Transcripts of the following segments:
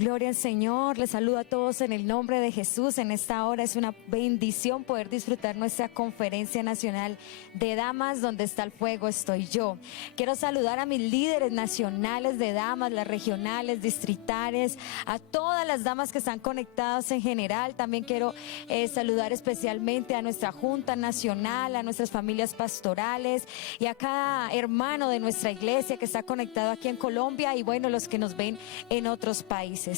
Gloria al Señor, les saludo a todos en el nombre de Jesús. En esta hora es una bendición poder disfrutar nuestra conferencia nacional de damas, donde está el fuego estoy yo. Quiero saludar a mis líderes nacionales de damas, las regionales, distritales, a todas las damas que están conectadas en general. También quiero saludar especialmente a nuestra Junta Nacional, a nuestras familias pastorales y a cada hermano de nuestra iglesia que está conectado aquí en Colombia y bueno, los que nos ven en otros países.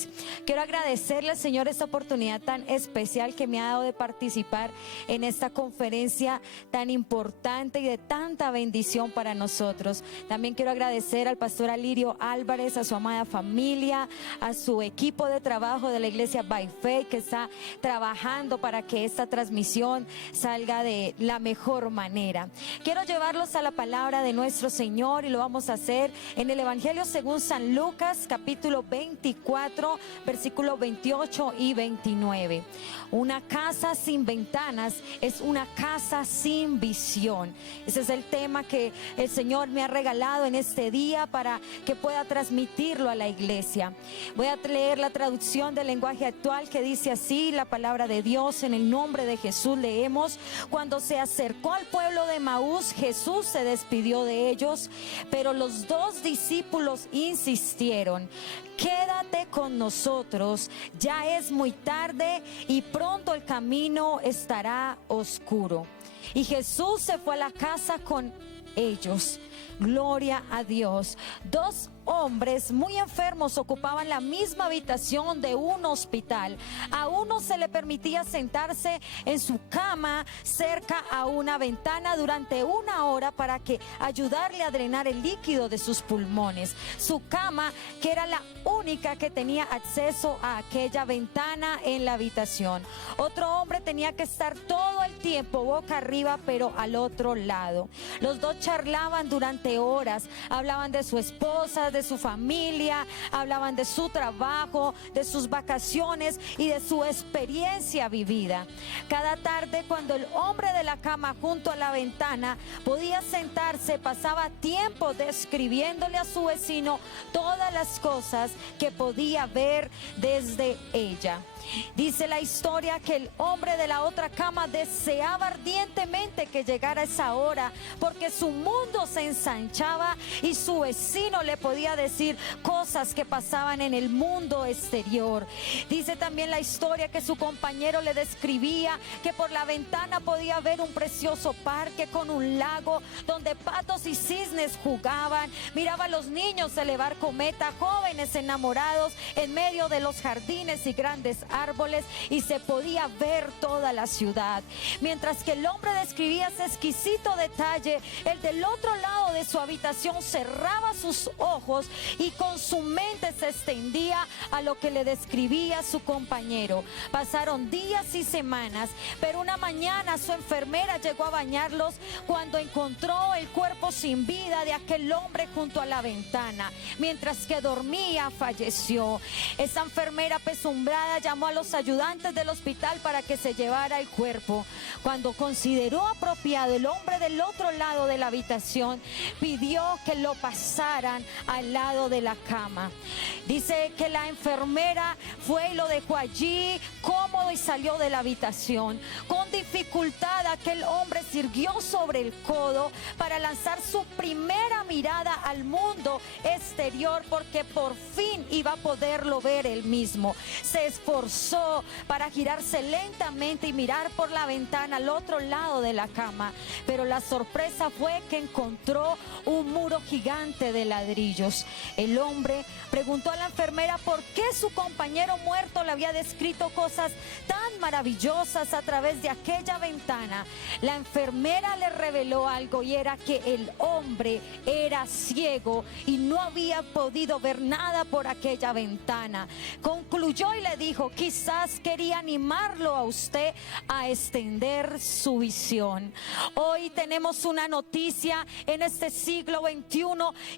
Quiero agradecerle al Señor esta oportunidad tan especial que me ha dado de participar en esta conferencia tan importante y de tanta bendición para nosotros. También quiero agradecer al pastor Alirio Álvarez, a su amada familia, a su equipo de trabajo de la iglesia By Faith que está trabajando para que esta transmisión salga de la mejor manera. Quiero llevarlos a la palabra de nuestro Señor y lo vamos a hacer en el Evangelio según San Lucas, capítulo 24, versículos 28 y 29. Una casa sin ventanas es una casa sin visión. Ese es el tema que el Señor me ha regalado en este día para que pueda transmitirlo a la iglesia. Voy a leer la traducción del lenguaje actual que dice así, la palabra de Dios: en el nombre de Jesús leemos: cuando se acercó al pueblo de Emaús, Jesús se despidió de ellos, pero los dos discípulos insistieron: quédate con nosotros, ya es muy tarde y pronto el camino estará oscuro. Y Jesús se fue a la casa con ellos. Gloria a Dios. Dos hombres muy enfermos ocupaban la misma habitación de un hospital. A uno se le permitía sentarse en su cama cerca a una ventana durante 1 hora para que ayudarle a drenar el líquido de sus pulmones. Su cama, que era la única que tenía acceso a aquella ventana en la habitación. Otro hombre tenía que estar todo el tiempo boca arriba, pero al otro lado. Los dos charlaban durante horas, hablaban de su esposa, de su familia, hablaban de su trabajo, de sus vacaciones y de su experiencia vivida. Cada tarde, cuando el hombre de la cama junto a la ventana podía sentarse, pasaba tiempo describiéndole a su vecino todas las cosas que podía ver desde ella. Dice la historia que el hombre de la otra cama deseaba ardientemente que llegara esa hora, porque su mundo se ensanchaba y su vecino le podía decir cosas que pasaban en el mundo exterior. Dice también la historia que su compañero le describía que por la ventana podía ver un precioso parque con un lago donde patos y cisnes jugaban. Miraba a los niños elevar cometa, jóvenes enamorados en medio de los jardines y grandes árboles, y se podía ver toda la ciudad. Mientras que el hombre describía ese exquisito detalle, el del otro lado de su habitación cerraba sus ojos y con su mente se extendía a lo que le describía su compañero. Pasaron días y semanas, pero una mañana su enfermera llegó a bañarlos cuando encontró el cuerpo sin vida de aquel hombre junto a la ventana. Mientras que dormía, falleció. Esa enfermera apesumbrada llamó a los ayudantes del hospital para que se llevara el cuerpo. Cuando consideró apropiado, el hombre del otro lado de la habitación pidió que lo pasaran al lado de la cama. Dice que la enfermera fue y lo dejó allí cómodo y salió de la habitación. Con dificultad aquel hombre se irguió sobre el codo para lanzar su primera mirada al mundo exterior, porque por fin iba a poderlo ver él mismo. Se esforzó para girarse lentamente y mirar por la ventana al otro lado de la cama, pero la sorpresa fue que encontró un muro gigante de ladrillos. El hombre preguntó a la enfermera por qué su compañero muerto le había descrito cosas tan maravillosas a través de aquella ventana. La enfermera le reveló algo, y era que el hombre era ciego y no había podido ver nada por aquella ventana. Concluyó y le dijo: quizás quería animarlo a usted a extender su visión. Hoy tenemos una noticia en este siglo XXI,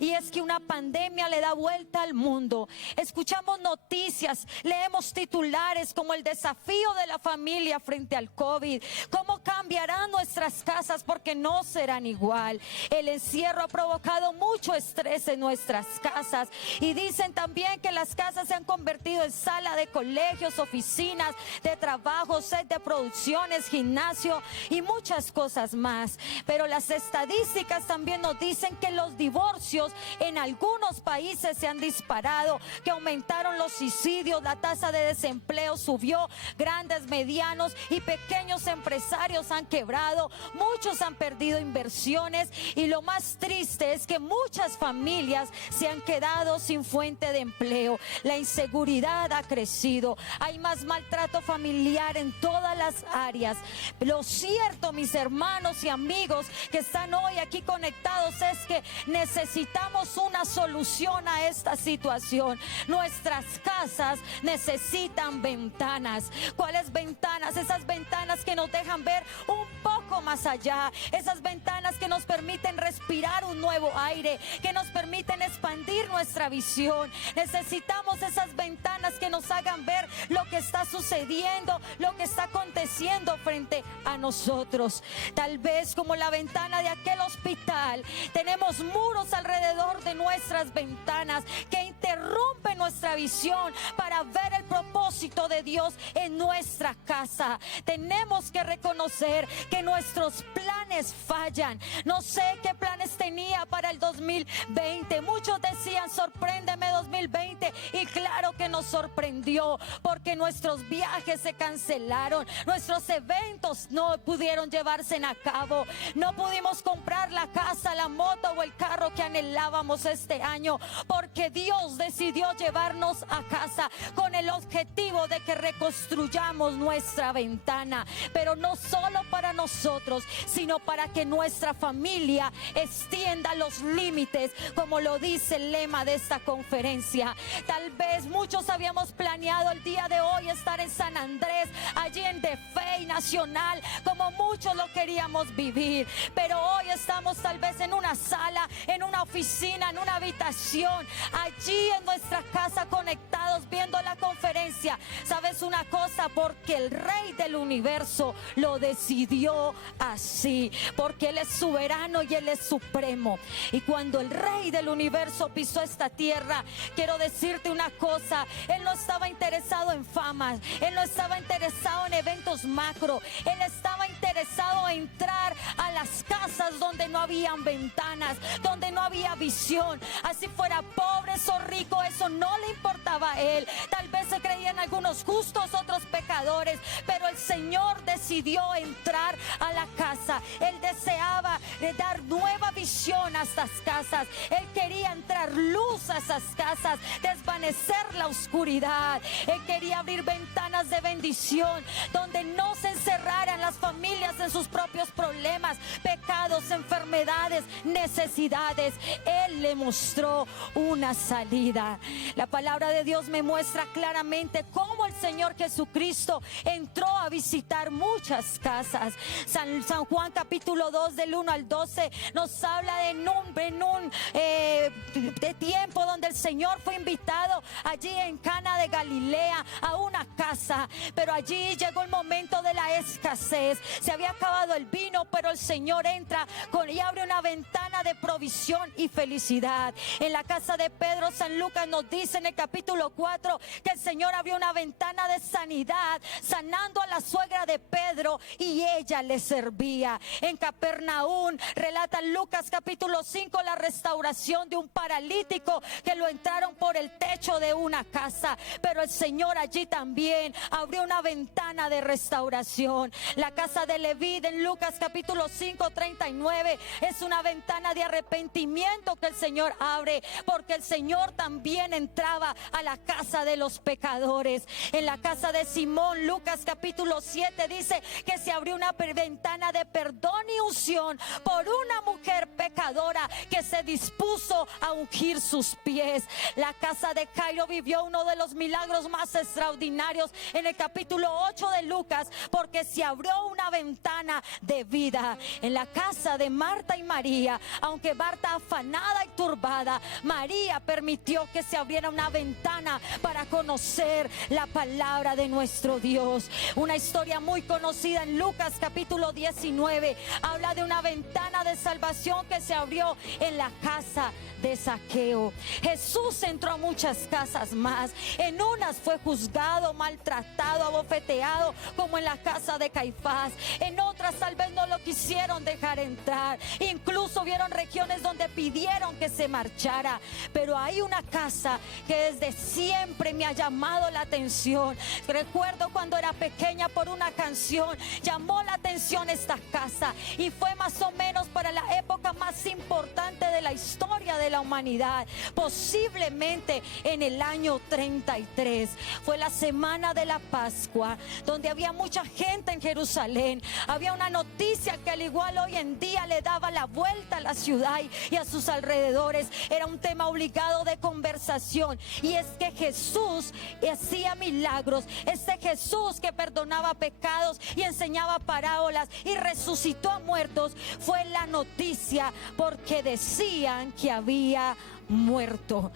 y es que una pandemia le da vuelta al mundo. Escuchamos noticias, leemos titulares como el desafío de la familia frente al COVID, cómo cambiarán nuestras casas porque no serán igual. El encierro ha provocado mucho estrés en nuestras casas, y dicen también que las casas se han convertido en sala de colegios, oficinas, de trabajo, set de producciones, gimnasio y muchas cosas más. Pero las estadísticas también nos dicen que los divorcios en algunos países se han disparado, que aumentaron los suicidios, la tasa de desempleo subió, grandes, medianos y pequeños empresarios han quebrado, muchos han perdido inversiones, y lo más triste es que muchas familias se han quedado sin fuente de empleo. La inseguridad ha crecido, hay más maltrato familiar en todas las áreas. Lo cierto, mis hermanos y amigos que están hoy aquí conectados, es que necesitamos una solución a esta situación. Nuestras casas necesitan ventanas. ¿Cuáles ventanas? Esas ventanas que nos dejan ver un poco más allá, esas ventanas que nos permiten respirar un nuevo aire, que nos permiten expandir nuestra visión. Necesitamos esas ventanas que nos hagan ver lo que está sucediendo, lo que está aconteciendo frente a nosotros. Tal vez como la ventana de aquel hospital, tenemos muros alrededor de nuestras ventanas que interrumpen nuestra visión para ver el propósito de Dios en nuestra casa. Tenemos que reconocer que nuestros planes fallan. No sé qué planes tenía para el 2020. Muchos decían, sorpréndeme 2020, y claro que nos sorprendió, porque nuestros viajes se cancelaron, nuestros eventos no pudieron llevarse a cabo, no pudimos comprar la casa, la moto o el carro que anhelábamos este año, porque Dios decidió llevarnos a casa con el objetivo de que reconstruyamos nuestra ventana, pero no solo para nosotros, sino para que nuestra familia extienda los límites, como lo dice el lema de esta conferencia. Tal vez muchos habíamos planeado el día de hoy estar en San Andrés, allí en De Fe y Nacional, como muchos lo queríamos vivir, pero hoy estamos tal vez en una sala, en una oficina, en una habitación, allí en nuestra casa, conectados viendo la conferencia. ¿Sabes una cosa? Porque el Rey del universo lo decidió así, porque Él es soberano y Él es supremo. Y cuando el Rey del universo pisó esta tierra, quiero decirte una cosa: Él no estaba interesado en fama, Él no estaba interesado en eventos macro, Él estaba interesado en entrar a las casas donde no habían ventanas, donde no había visión. Así fuera pobres o ricos, eso no le importaba a Él. Tal vez se creían algunos justos, otros pecadores, pero el Señor decidió entrar a la casa. Él deseaba dar nueva visión a estas casas. Él quería entrar luz a esas casas, desvanecer la oscuridad. Él quería abrir ventanas de bendición donde no se encerraran las familias en sus propios problemas, pecados, enfermedades, necesidades. Él le mostró una salida. La palabra de Dios me muestra claramente cómo el Señor Jesucristo entró a visitar muchas casas. San Juan capítulo 2 del 1 al 12 nos habla de de tiempo donde el Señor fue invitado allí en Cana de Galilea a una casa, pero allí llegó el momento de la escasez. Se había acabado el vino, pero el Señor entra y abre una ventana de provisión y felicidad. En la casa de Pedro, San Lucas nos dice en el capítulo 4 que el Señor abrió una ventana de sanidad, sanando a la suegra de Pedro, y ella le servía. En Capernaum relata Lucas capítulo 5 la restauración de un paralítico que lo entraron por el techo de una casa, pero el Señor allí también abrió una ventana de restauración. La casa de Leví en Lucas capítulo 5:39 es una ventana de arrepentimiento que el Señor abre, porque el Señor también entraba a la casa de los pecadores. En la casa de Simón, Lucas capítulo 7 dice que se abrió una ventana de perdón y unción por una mujer pecadora que se dispuso a ungir sus pies. 33. La casa de Jairo vivió uno de los milagros más extraordinarios en el capítulo 8 de Lucas, porque se abrió una ventana de vida en la casa de Marta y María. Aunque Marta afanada y turbada, María permitió que se abriera una ventana para conocer la palabra de nuestro Dios. Una historia muy conocida en Lucas capítulo 19 habla de una ventana de salvación que se abrió en la casa de Zaqueo. Jesús entró a muchas casas más. En unas fue juzgado, maltratado, abofeteado, como en la casa de Caifás. En otras tal vez no lo quisieron dejar entrar. Incluso vieron regiones donde pidieron que se marchara. Pero hay una casa que desde siempre me ha llamado la atención. Recuerdo cuando era pequeña, por una canción llamó la atención esta casa, y fue más o menos para la época más importante de la historia de la humanidad, posiblemente en el año 33. Fue la semana de la Pascua, donde había mucha gente en Jerusalén. Había una noticia que al igual hoy en día le daba la vuelta a la ciudad y a sus alrededores. Era un tema obligado de conversación, y es que Jesús hacía milagros. Este Jesús que perdonaba pecados y enseñaba parábolas y resucitó a muertos, fue la noticia porque decían que había muerto.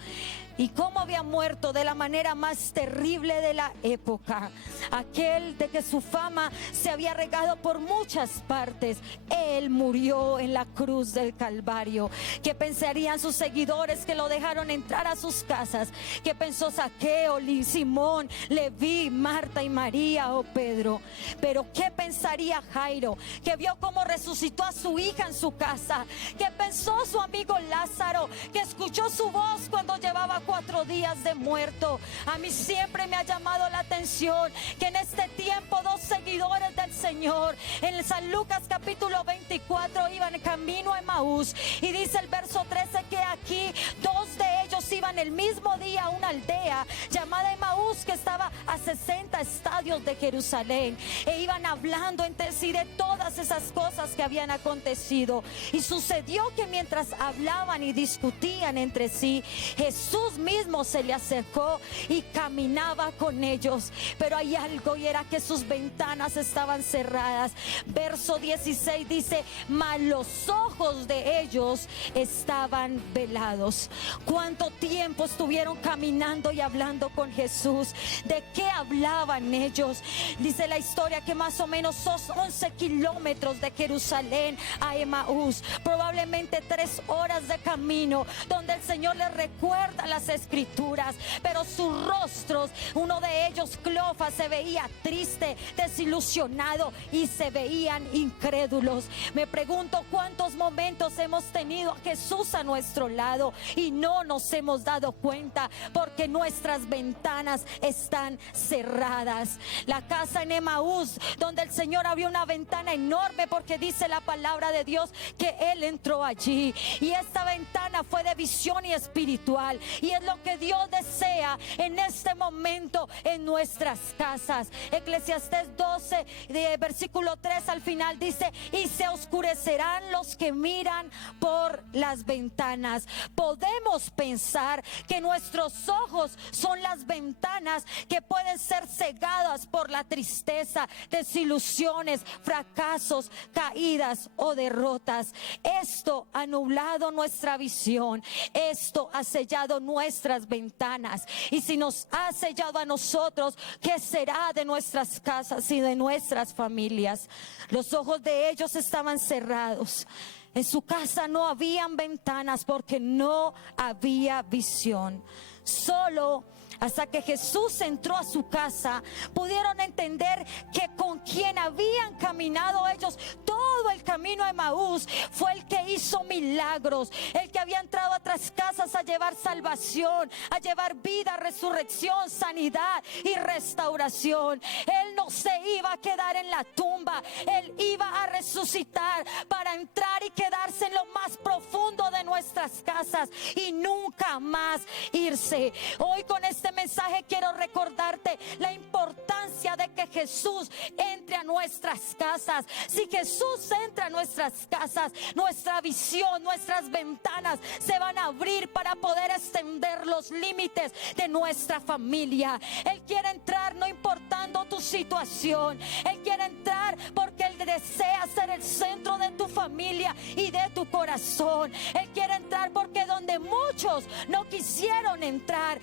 ¿Y cómo había muerto? De la manera más terrible de la época. Aquel de que su fama se había regado por muchas partes. Él murió en la cruz del Calvario. ¿Qué pensarían sus seguidores que lo dejaron entrar a sus casas? ¿Qué pensó Zaqueo, Simón, Leví, Marta y María o Pedro? Pero ¿qué pensaría Jairo, que vio cómo resucitó a su hija en su casa? ¿Qué pensó su amigo Lázaro, que escuchó su voz cuando llevaba 4 días de muerto? A mí siempre me ha llamado la atención que en este tiempo 2 seguidores del Señor en San Lucas capítulo 24 iban en camino a Emaús, y dice el verso 13 que aquí 2 de ellos iban el mismo día a una aldea llamada Emaús, que estaba a 60 estadios de Jerusalén, e iban hablando entre sí de todas esas cosas que habían acontecido. Y sucedió que mientras hablaban y discutían entre sí, Jesús mismo se le acercó y caminaba con ellos. Pero hay algo, y era que sus ventanas estaban cerradas. Verso 16 dice: mas los ojos de ellos estaban velados. ¿Cuánto tiempo estuvieron caminando y hablando con Jesús? ¿De qué hablaban ellos? Dice la historia que más o menos son 11 kilómetros de Jerusalén a Emaús, probablemente 3 horas de camino, donde el Señor les recuerda las escrituras, pero sus rostros, uno de ellos, Cleofas, se veía triste, desilusionado, y se veían incrédulos. Me pregunto cuántos momentos hemos tenido a Jesús a nuestro lado y no nos hemos dado cuenta, porque nuestras ventanas están cerradas. La casa en Emaús, donde el Señor abrió una ventana enorme, porque dice la palabra de Dios que Él entró allí, y esta ventana fue de visión y espiritual, y es lo que Dios desea en este momento en nuestras casas. Eclesiastés 12 de versículo 3 al final dice: y se oscurecerán los que miran por las ventanas. Podemos pensar que nuestros ojos son las ventanas que pueden ser cegadas por la tristeza, desilusiones, fracasos, caídas o derrotas. Esto ha nublado nuestra visión, esto ha sellado nuestras ventanas, y si nos ha sellado a nosotros, ¿qué será de nuestras casas y de nuestras familias? Los ojos de ellos estaban cerrados. En su casa no habían ventanas porque no había visión. Solo hasta que Jesús entró a su casa pudieron entender que con quien habían caminado ellos todo el camino a Emaús fue el que hizo milagros, el que había entrado a otras casas a llevar salvación, a llevar vida, resurrección, sanidad y restauración. Él no se iba a quedar en la tumba, Él iba a resucitar para entrar y quedarse en lo más profundo de nuestras casas y nunca más irse. Hoy con este mensaje quiero recordarte la importancia de que Jesús entre a nuestras casas. Si Jesús entra a nuestras casas, nuestra visión, nuestras ventanas se van a abrir para poder extender los límites de nuestra familia. Él quiere entrar no importando tu situación. Él quiere entrar porque Él desea ser el centro de tu familia y de tu corazón. Él quiere entrar porque donde muchos no quisieron entrar,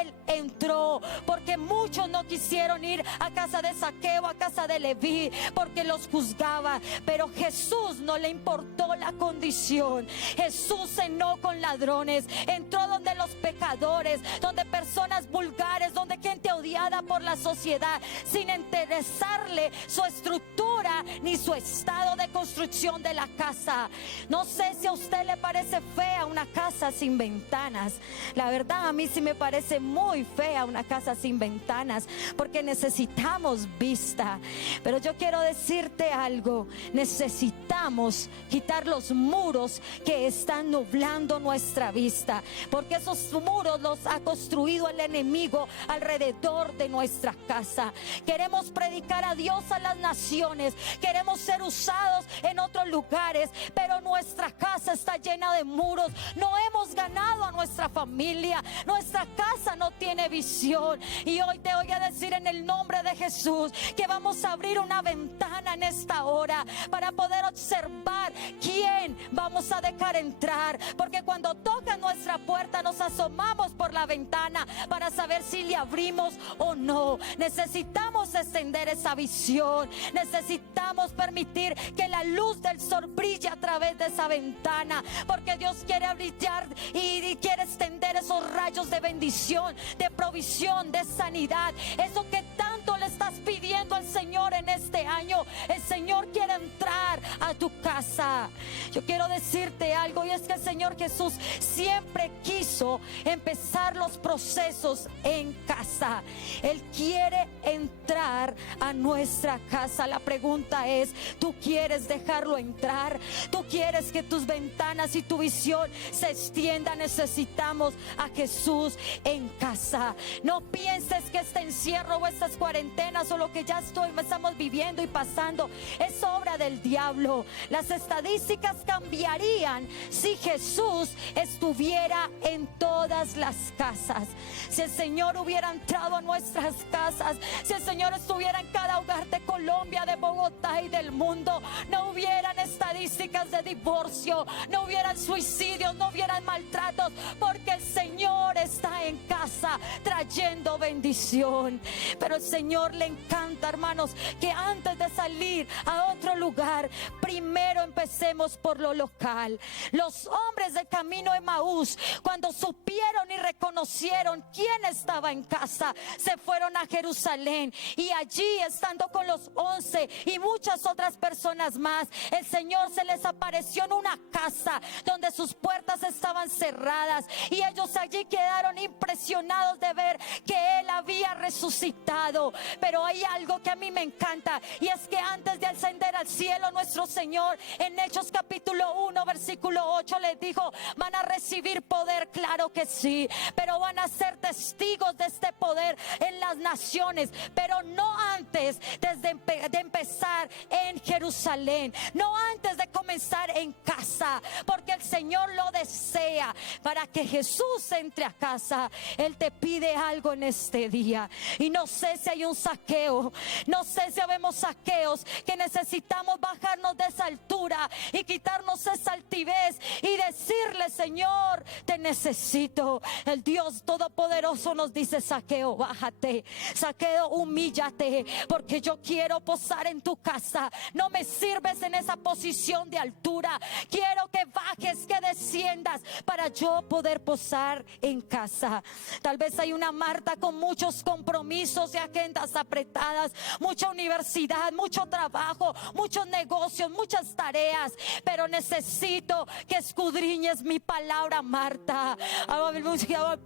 Él entró. Porque muchos no quisieron ir a casa de Zaqueo, a casa de Leví, porque los juzgaba. Pero Jesús no le importó la condición. Jesús cenó con ladrones, entró donde los pecadores, donde personas vulgares, donde gente odiada por la sociedad, sin interesarle su estructura ni su estado de construcción de la casa. No sé si a usted le parece fea una casa sin ventanas. La verdad, a mí sí me parece muy fea una casa sin ventanas, porque necesitamos vista. Pero yo quiero decirte algo: necesitamos quitar los muros que están nublando nuestra vista, porque esos muros los ha construido el enemigo alrededor de nuestra casa. Queremos predicar a Dios a las naciones, queremos ser usados en otros lugares, pero nuestra casa está llena de muros. No hemos ganado a nuestra familia, nuestra casa no tiene visión. Y hoy te voy a decir en el nombre de Jesús que vamos a abrir una ventana en esta hora para poder observar quién vamos a dejar entrar, porque cuando tocan nuestra puerta nos asomamos por la ventana para saber si le abrimos o no. Necesitamos extender esa visión, necesitamos permitir que la luz del sol brille a través de esa ventana, porque Dios quiere brillar y quiere extender esos rayos de bendición, de provisión, de sanidad. Eso que tanto le estás pidiendo al Señor en este año, el Señor quiere entrar a tu casa. Yo quiero decirte algo, y es que el Señor Jesús siempre quiso empezar los procesos en casa. Él quiere entrar a nuestra casa. La pregunta es: ¿tú quieres dejarlo entrar? ¿Tú quieres que tus ventanas y tu visión se extienda? Necesitamos a Jesús en casa. No pienses que este encierro o estas cuarentenas o lo que ya estamos viviendo y pasando es obra del diablo. Las estadísticas cambiarían si Jesús estuviera en todas las casas. Si el Señor hubiera entrado a nuestras casas, si el Señor estuviera en cada hogar de Colombia, de Bogotá y del mundo, no hubieran estadísticas de divorcio, no hubieran suicidios, no hubieran maltratos, porque el Señor está en casa trayendo bendición. Pero el Señor le encanta, hermanos, que antes de salir a otro lugar, primero empecemos por lo local. Los hombres de camino de Emaús, cuando supieron y reconocieron quién estaba en casa, se fueron a Jerusalén, y allí, estando con los 11 y muchas otras personas más, el Señor se les apareció en una casa donde sus puertas estaban cerradas, y ellos allí quedaron impresionados de ver que Él había resucitado. Pero hay algo que a mí me encanta, y es que antes de ascender al cielo, nuestro Señor en Hechos capítulo 1 versículo 8 les dijo: van a recibir poder, claro que sí, pero van a ser testigos de este poder en las naciones, pero no antes de empezar en Jerusalén, no antes de comenzar en casa, porque el Señor lo desea. Para que Jesús entre a casa, Él te pide algo en este día. Y no sé si hay un Zaqueo, no sé si habemos Zaqueos que necesitamos bajarnos de esa altura y quitarnos esa altivez y decirle: Señor, te necesito. El Dios Todopoderoso nos dice: Zaqueo, bájate, Zaqueo, humíllate, porque yo quiero posar en tu casa. No me sirves en esa posición de altura, quiero que bajes, que desciendas para yo poder posar en casa. Tal vez hay una Marta con muchos compromisos y agendas apretadas, mucha universidad, mucho trabajo, muchos negocios, muchas tareas, pero necesito que escudriñes mi palabra, Marta.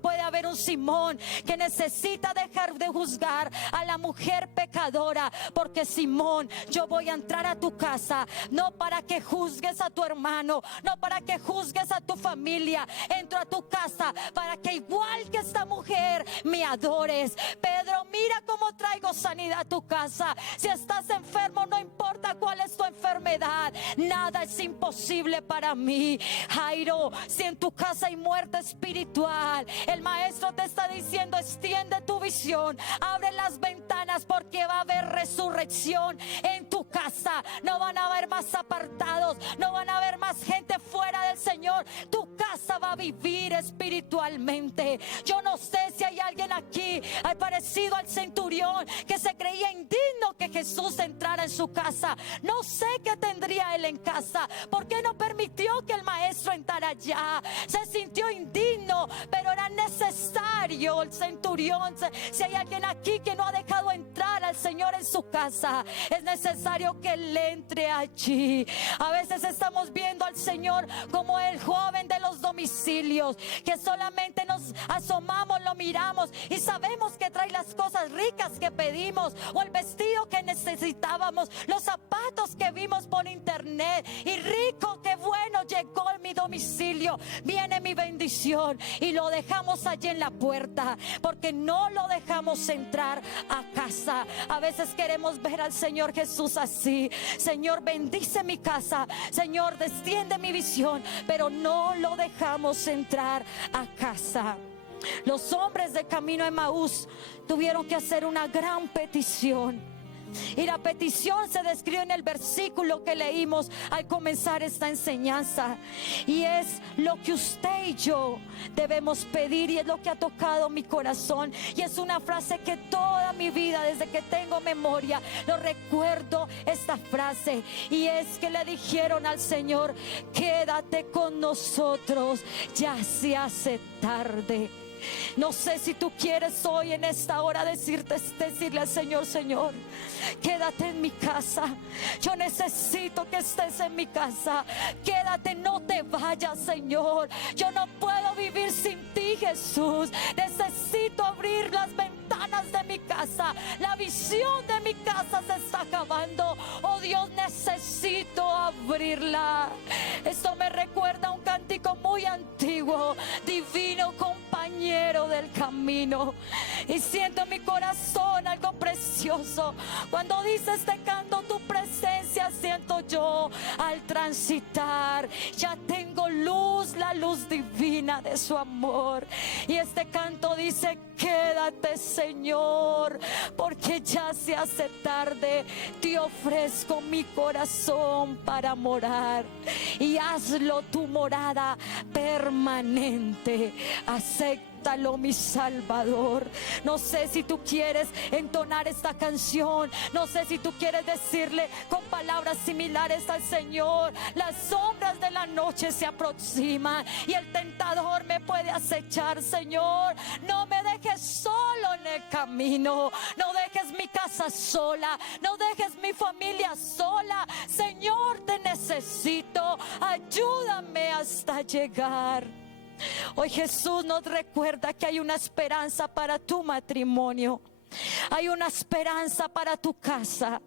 Puede haber un Simón que necesita dejar de juzgar a la mujer pecadora, porque Simón, yo voy a entrar a tu casa, no para que juzgues a tu hermano, no para que juzgues a tu familia. Entro a tu casa para que, igual que esta mujer, me adores. Pedro, mira cómo yo traigo sanidad a tu casa. Si estás enfermo, no importa cuál es tu enfermedad, nada es imposible para mí. Jairo, si en tu casa hay muerte espiritual, el maestro te está diciendo: extiende tu visión, abre las ventanas, porque va a haber resurrección en tu casa. No van a haber más apartados, no van a haber más gente fuera del Señor. Tu casa va a vivir espiritualmente. Yo no sé si hay alguien aquí parecido al centurión que se creía indigno que Jesús entrara en su casa. No sé qué tendría él en casa. ¿Por qué no permitió que el maestro entrara allá? Se sintió indigno, pero era necesario. El centurión, si hay alguien aquí que no ha dejado entrar al Señor en su casa, es necesario que él entre allí. A veces estamos viendo al Señor como el joven de los domicilios, que solamente nos asomamos, lo miramos y sabemos que trae las cosas ricas que pedimos, o el vestido que necesitábamos, los zapatos que vimos por internet, y rico, qué bueno, llegó en mi domicilio, viene mi bendición, y lo dejamos allí en la puerta porque no lo dejamos entrar a casa. A veces queremos ver al Señor Jesús así: Señor, bendice mi casa, Señor, extiende mi visión, pero no lo dejamos entrar a casa. Los hombres de camino a Emaús tuvieron que hacer una gran petición, y la petición se describe en el versículo que leímos al comenzar esta enseñanza, y es lo que usted y yo debemos pedir, y es lo que ha tocado mi corazón, y es una frase que toda mi vida, desde que tengo memoria, lo recuerdo, esta frase, y es que le dijeron al Señor: quédate con nosotros, ya se hace tarde. No sé si tú quieres hoy en esta hora decirle al Señor: Señor, quédate en mi casa. Yo necesito que estés en mi casa. Quédate, no te vayas, Señor. Yo no puedo vivir sin ti, Jesús. Necesito abrir las ventanas de mi casa. La visión de mi casa se está acabando. Oh Dios, necesito abrirla. Esto me recuerda a un cántico muy antiguo: divino compañero del camino. Y siento en mi corazón algo precioso cuando dice este canto: tu presencia siento yo al transitar. Ya tengo luz, la luz divina de su amor. Y este canto dice: quédate, Señor, porque ya se hace tarde. Te ofrezco mi corazón para morar, y hazlo tu morada permanente. Acéptalo, mi Salvador. No sé si tú quieres entonar esta canción, no sé si tú quieres decirle con palabras similares al Señor: las sombras de la noche se aproximan y el tentador me puede acechar. Señor, no me dejes solo en el camino, no dejes mi casa sola, no dejes mi familia sola. Señor, te necesito, ayúdame hasta llegar. Hoy Jesús nos recuerda que hay una esperanza para tu matrimonio. Hay una esperanza para tu casa.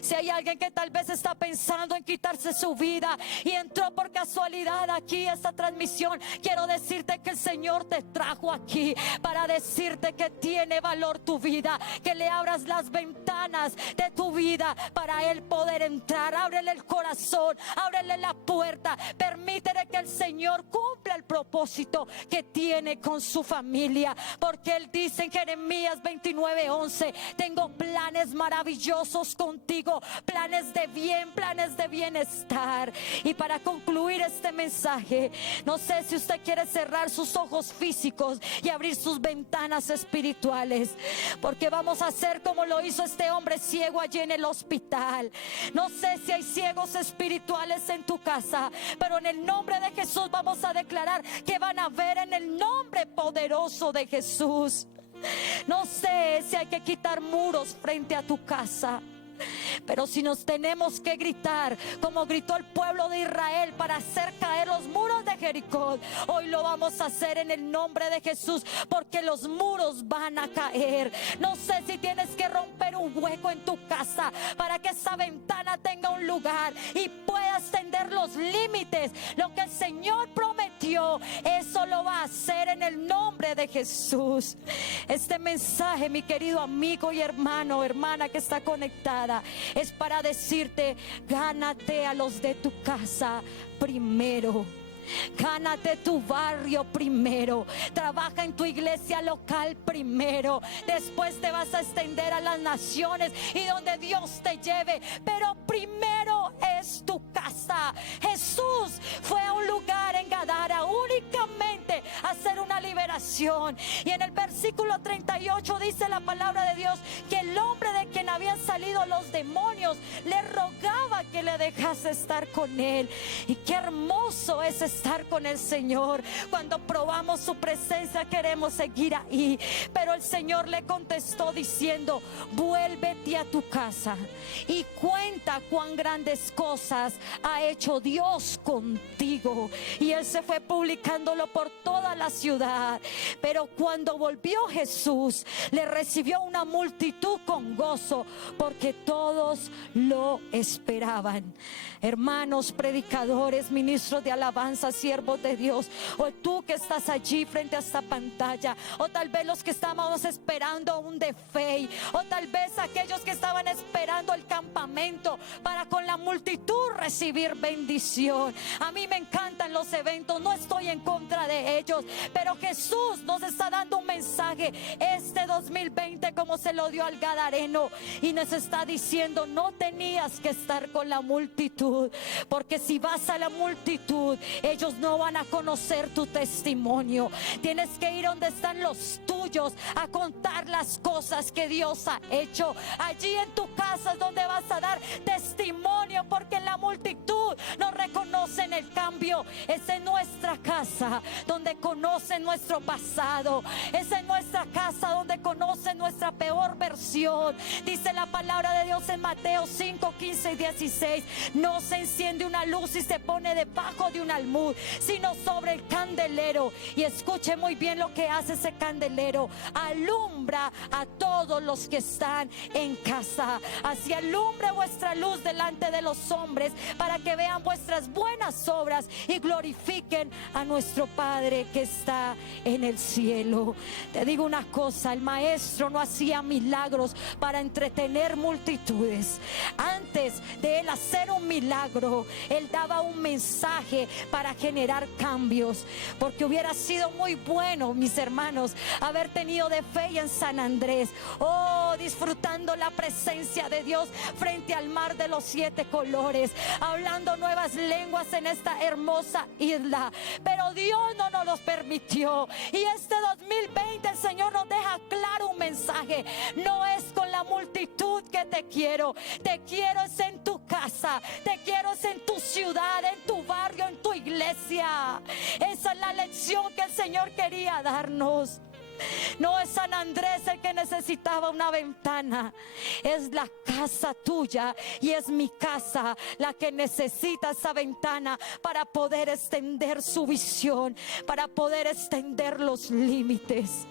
Si hay alguien que tal vez está pensando en quitarse su vida y entró por casualidad aquí a esta transmisión, quiero decirte que el Señor te trajo aquí para decirte que tiene valor tu vida, que le abras las ventanas de tu vida para Él poder entrar. Ábrele el corazón, ábrele la puerta, permítele que el Señor cumpla el propósito que tiene con su familia, porque Él dice en Jeremías 29:11: tengo planes maravillosos contigo, planes de bien, planes de bienestar. Y para concluir este mensaje, no sé si usted quiere cerrar sus ojos físicos y abrir sus ventanas espirituales, porque vamos a hacer como lo hizo este hombre ciego allí en el hospital. No sé si hay ciegos espirituales en tu casa, pero en el nombre de Jesús vamos a declarar que van a ver en el nombre poderoso de Jesús. No sé si hay que quitar muros frente a tu casa, pero si nos tenemos que gritar como gritó el pueblo de Israel para hacer caer los muros de Jericó, hoy lo vamos a hacer en el nombre de Jesús, porque los muros van a caer. No sé si tienes que romper un hueco en tu casa para que esa ventana tenga un lugar y puedas extender los límites. Lo que el Señor prometió, eso lo va a hacer en el nombre de Jesús. Este mensaje, mi querido amigo y hermano, hermana que está conectada, es para decirte: gánate a los de tu casa primero. Gánate tu barrio primero. Trabaja en tu iglesia local primero. Después te vas a extender a las naciones y donde Dios te lleve. Pero primero es tu casa. Jesús fue a un lugar en Gadara únicamente a hacer una liberación. Y en el versículo 38 dice la palabra de Dios que el hombre de quien habían salido los demonios le rogaba que le dejase estar con él. Y qué hermoso es estar con el Señor. Cuando probamos su presencia queremos seguir ahí, pero el Señor le contestó diciendo: vuélvete a tu casa y cuenta cuán grandes cosas ha hecho Dios contigo. Y él se fue publicándolo por toda la ciudad. Pero cuando volvió Jesús, le recibió una multitud con gozo, porque todos lo esperaban. Hermanos predicadores, ministros de alabanza, siervos de Dios, o tú que estás allí frente a esta pantalla, o tal vez los que estábamos esperando un de fe, o tal vez aquellos que estaban esperando el campamento para con la multitud recibir bendición. A mí me encantan los eventos, no estoy en contra de ellos, pero Jesús nos está dando un mensaje este 2020 como se lo dio al gadareno, y nos está diciendo: no tenías que estar con la multitud, porque si vas a la multitud, ellos no van a conocer tu testimonio. Tienes que ir donde están los tuyos a contar las cosas que Dios ha hecho. Allí en tu casa es donde vas a dar testimonio, porque en la multitud no reconocen el cambio. Es en nuestra casa donde conocen nuestro pasado. Es en nuestra casa donde conocen nuestra peor versión. Dice la palabra de Dios en Mateo 5, 15 y 16: no se enciende una luz y se pone debajo de un almud, sino sobre el candelero. Y escuche muy bien lo que hace ese candelero: alumbra a todos los que están en casa. Así alumbre vuestra luz delante de los hombres, para que vean vuestras buenas obras y glorifiquen a nuestro Padre que está en el cielo. Te digo una cosa: el maestro no hacía milagros para entretener multitudes. Antes de él hacer un milagro, él daba un mensaje para generar cambios. Porque hubiera sido muy bueno, mis hermanos, haber tenido de fe en San Andrés, disfrutando la presencia de Dios frente al mar de los 7 colores, hablando nuevas lenguas en esta hermosa isla. Pero Dios no nos los permitió. Y este 2020 el Señor nos deja claro un mensaje: no es con la multitud que te quiero es en tu casa, te quiero es en tu ciudad, en tu barrio, en tu iglesia. Esa es la lección que el Señor quería darnos. No es San Andrés el que necesitaba una ventana, es la casa tuya y es mi casa la que necesita esa ventana para poder extender su visión, para poder extender los límites.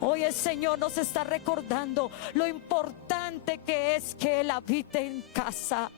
Hoy el Señor nos está recordando lo importante que es que Él habite en casa.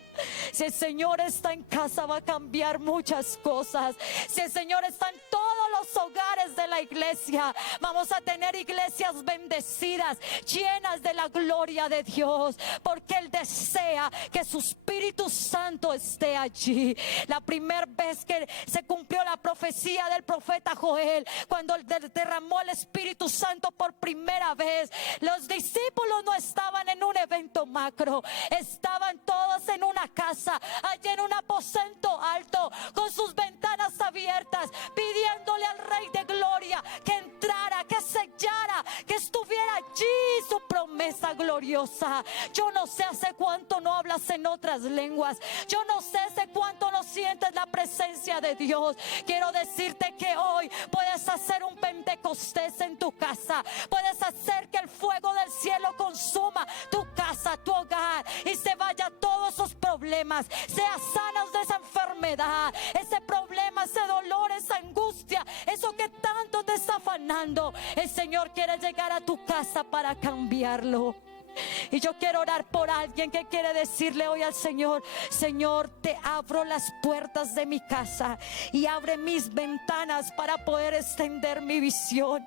Si el Señor está en casa, va a cambiar muchas cosas. Si el Señor está en todos los hogares de la iglesia, vamos a tener iglesias bendecidas, llenas de la gloria de Dios, porque Él desea que su Espíritu Santo esté allí. La primera vez que se cumplió la profecía del profeta Joel, cuando derramó el Espíritu Santo por primera vez, los discípulos no estaban en un evento macro, estaban todos en una casa, allí en un aposento alto, con sus ventanas abiertas, pidiéndole al Rey de Gloria que entrara, que sellara, que estuviera allí su promesa gloriosa. Yo no sé hace cuánto no hablas en otras lenguas, yo no sé hace cuánto no sientes la presencia de Dios. Quiero decirte que hoy puedes hacer un Pentecostés en tu casa, puedes hacer que el fuego del cielo consuma tu casa, tu hogar, y se vaya todos esos problemas, seas sanos de esa enfermedad, ese problema, ese dolor, esa angustia, eso que tanto te está afanando. El Señor quiere llegar a tu casa para cambiarlo. Y yo quiero orar por alguien que quiere decirle hoy al Señor: Señor, te abro las puertas de mi casa y abre mis ventanas para poder extender mi visión.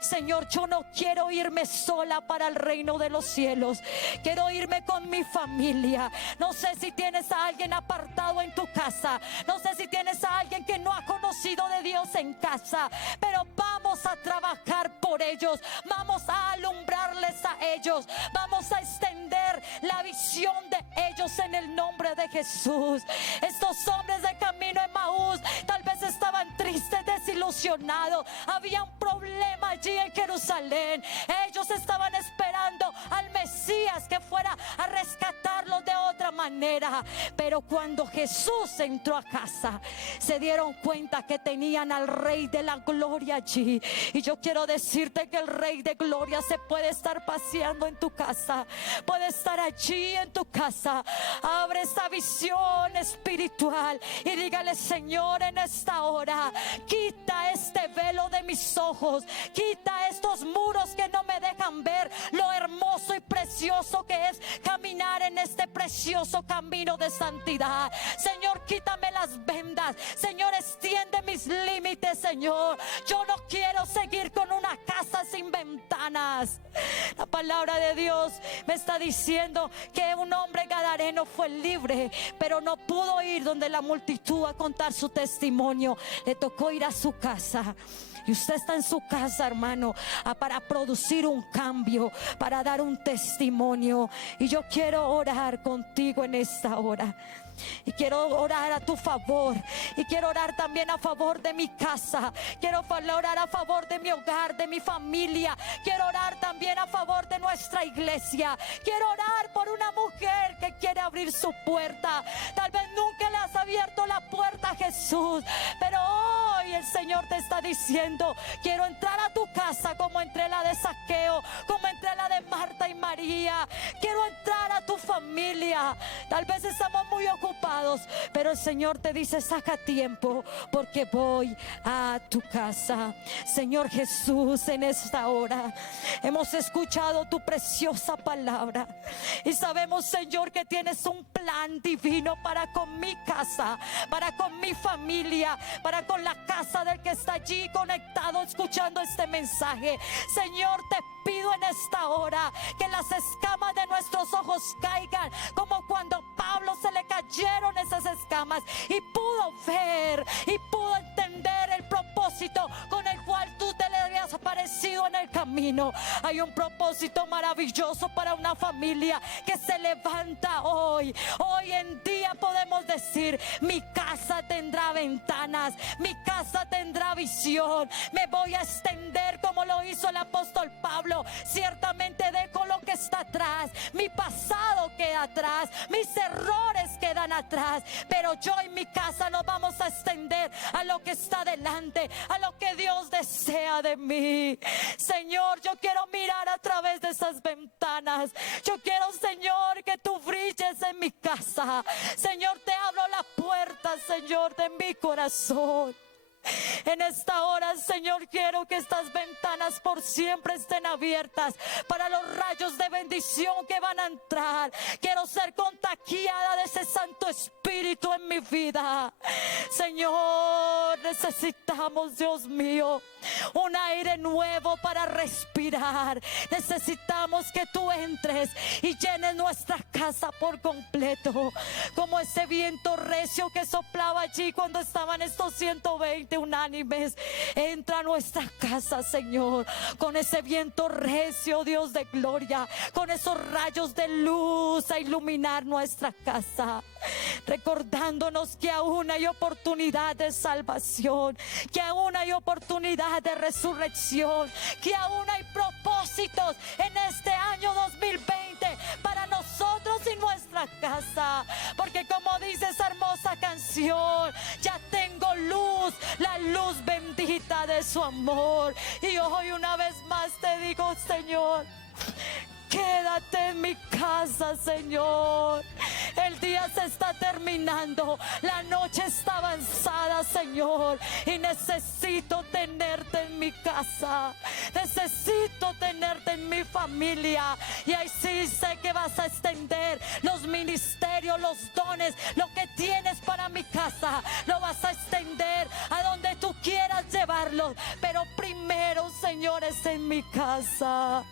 Señor, yo no quiero irme sola para el reino de los cielos. Quiero irme con mi familia. No sé si tienes a alguien apartado en tu casa. No sé si tienes a alguien que no ha conocido de Dios en casa. Pero vamos a trabajar por ellos. Vamos a alumbrarles a ellos. Vamos a extender la visión de ellos en el nombre de Jesús. Estos hombres de camino a Emaús tal vez estaban tristes, desilusionados. Había un problema allí en Jerusalén. Ellos estaban esperando al Mesías que fuera a rescatarlos de otra manera. Pero cuando Jesús entró a casa, se dieron cuenta que tenían al Rey de la Gloria allí. Y yo quiero decirte que el Rey de Gloria se puede estar paseando en tu casa, puede estar allí en tu casa. Abre esa visión espiritual y dígale: Señor, en esta hora quita este velo de mis ojos, quita estos muros que no me dejan ver lo hermoso y precioso que es caminar en este precioso camino de santidad. Señor, quítame las vendas. Señor, extiende mis límites, Señor. Yo no quiero seguir con una casa sin ventanas. La palabra de Dios me está diciendo que un hombre gadareno fue libre, pero no pudo ir donde la multitud a contar su testimonio. Le tocó ir a su casa. Y usted está en su casa, hermano, para producir un cambio, para dar un testimonio. Y yo quiero orar contigo en esta hora. Y quiero orar a tu favor. Y quiero orar también a favor de mi casa. Quiero orar a favor de mi hogar, de mi familia. Quiero orar también a favor de nuestra iglesia. Quiero orar por una mujer que quiere abrir su puerta. Tal vez nunca le has abierto la puerta a Jesús, pero hoy el Señor te está diciendo: quiero entrar a tu casa como entré la de Zaqueo, como entré la de Marta y María. Quiero entrar a tu familia. Tal vez estamos muy ocupados, pero el Señor te dice: saca tiempo, porque voy a tu casa. Señor Jesús, en esta hora hemos escuchado tu preciosa palabra y sabemos, Señor, que tienes un plan divino para con mi casa, para con mi familia, para con la casa del que está allí conectado escuchando este mensaje. Señor, te pido en esta hora que las escamas de nuestros ojos caigan, como cuando Pablo se le cayeron esas escamas y pudo ver y pudo entender el propósito con el cual tú te le habías aparecido en el camino. Hay un propósito maravilloso para una familia que se levanta hoy. Hoy en día podemos decir: mi casa tendrá ventanas, mi casa tendrá visión. Me voy a extender como lo hizo el apóstol Pablo. Ciertamente dejo lo que está atrás, mi pasado queda atrás, mis errores quedan atrás, pero yo y mi casa nos vamos a extender a lo que está delante, a lo que Dios desea de mí. Señor, yo quiero mirar a través de esas ventanas. Yo quiero, Señor, que tú brilles en mi casa. Señor, te abro la puerta, Señor, de mi corazón. En esta hora, Señor, quiero que estas ventanas por siempre estén abiertas para los rayos de bendición que van a entrar. Quiero ser contagiada de ese Santo Espíritu en mi vida. Señor, necesitamos, Dios mío, un aire nuevo para respirar. Necesitamos que tú entres y llenes nuestra casa por completo, como ese viento recio que soplaba allí cuando estaban estos 120 unánimes. Entra a nuestra casa, Señor, con ese viento recio, Dios de gloria, con esos rayos de luz a iluminar nuestra casa, recordándonos que aún hay oportunidad de salvación, que aún hay oportunidad de resurrección, que aún hay propósitos en este año 2020 para nosotros y nuestra casa, porque como dice esa hermosa canción, ya tengo luz, la luz bendita de su amor. Y hoy una vez más te digo, Señor, quédate en mi casa, Señor. El día se está terminando, la noche está avanzada, Señor, y necesito tenerte en mi casa, necesito tenerte en mi mi familia. Y ahí sí sé que vas a extender los ministerios, los dones, lo que tienes para mi casa, lo vas a extender a donde tú quieras llevarlos. Pero primero, Señor, es en mi casa.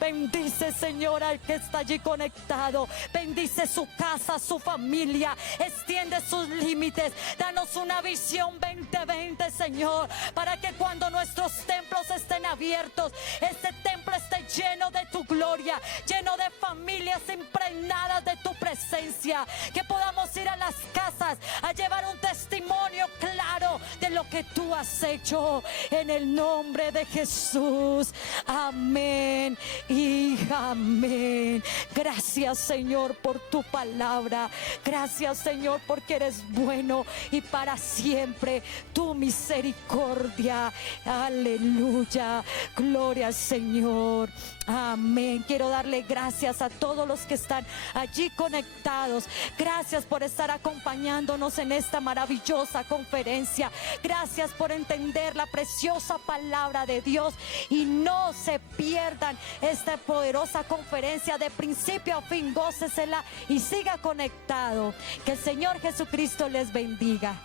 Bendice, Señor, al que está allí conectado. Bendice su casa, su familia. Extiende sus límites. Danos una visión 2020, Señor, para que cuando nuestros templos estén abiertos, este templo esté lleno de tu gloria, lleno de familias impregnadas de tu presencia. Que podamos ir a las casas a llevar un testimonio claro de lo que tú has hecho. En el nombre de Jesús. Amén y amén. Gracias, Señor, por tu palabra. Gracias, Señor, porque eres bueno y para siempre tu misericordia. Aleluya. Gloria al Señor. Amén. Quiero darle gracias a todos los que están allí conectados. Gracias por estar acompañándonos en esta maravillosa conferencia. Gracias por entender la preciosa palabra de Dios. Y no se pierdan esta poderosa conferencia de principio a fin. Gócesela y siga conectado. Que el Señor Jesucristo les bendiga.